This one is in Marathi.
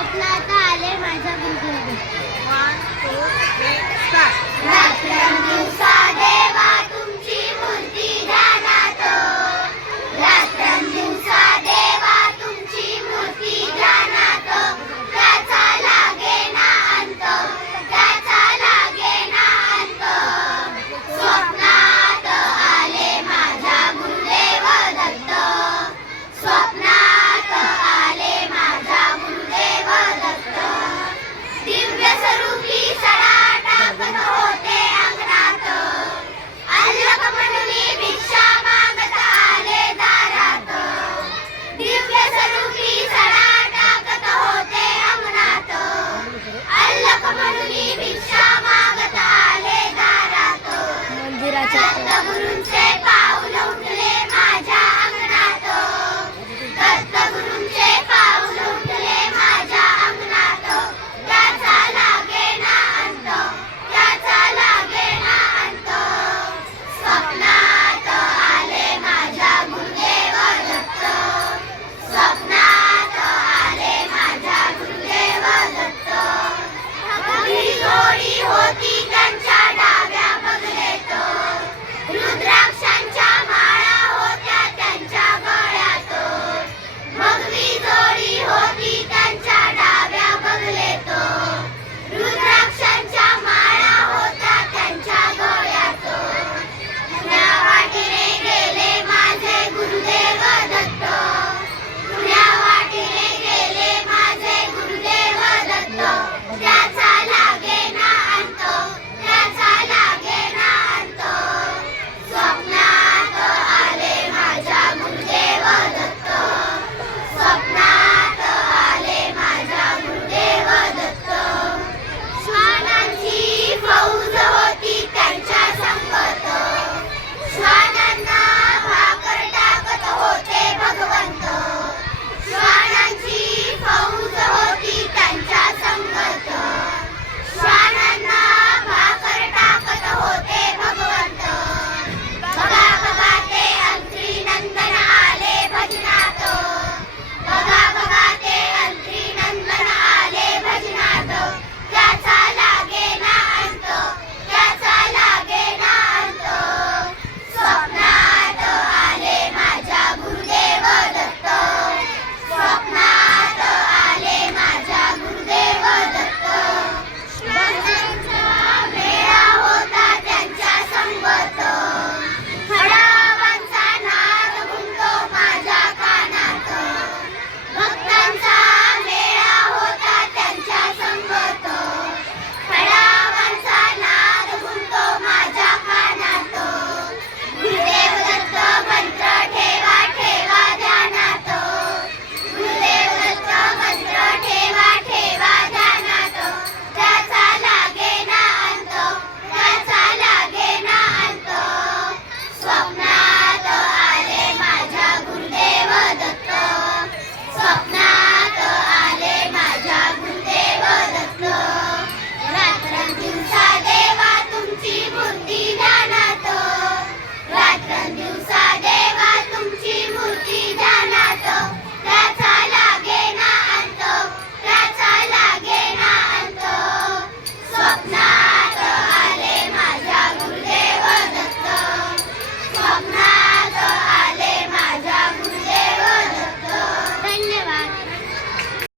स्वप्नात आले माझ्या गुरुदेव वन टू